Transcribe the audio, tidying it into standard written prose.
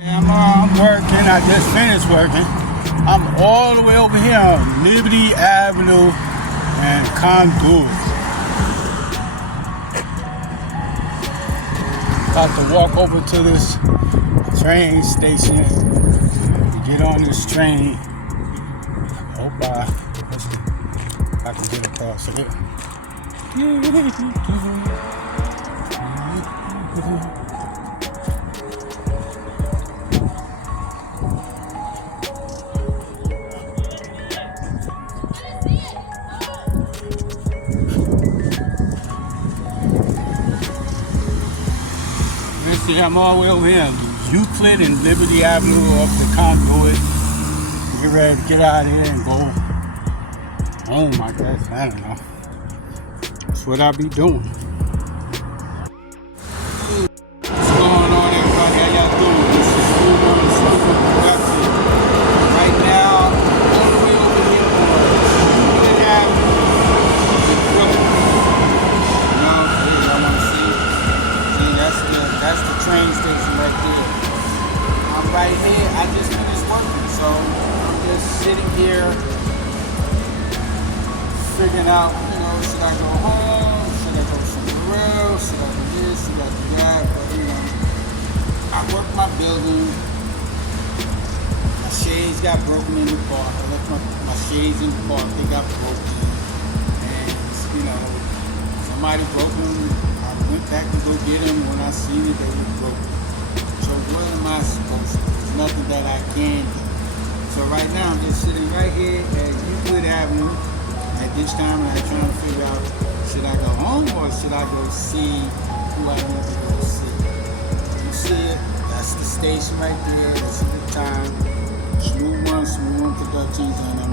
I'm working. I just finished working. I'm all the way over here on Liberty Avenue and Conduit. About to walk over to this train station to get on this train. Hope let's see if I can get across here. See, I'm all the way over here, Euclid and Liberty Avenue up the Conduit. Get ready to get out of here and go home, I guess. I don't know. That's what I'll be doing. What's going on, everybody? How y'all doing? This is Super Productive. Right now, all the way over here on Liberty Avenue in Brooklyn. You know, y'all want to see? See, that's the train station right there. I'm right here. I just finished working, so I'm just sitting here figuring out, you know, should I go home? Should I go somewhere else? Should I do this? Should I do that? But, you know, I work my building. My shades got broken in the park. I left my shades in the park. They got broken. And, you know, somebody broke them. I went back to go get them. When I seen it, they were broken. So what am I supposed to do? There's nothing that I can do. So right now I'm just sitting right here at Euclid Avenue at this time, and I'm trying to figure out, should I go home or should I go see who I need to go see? You see it? That's the station right there. This is the time. Smooth One Productions, and I'm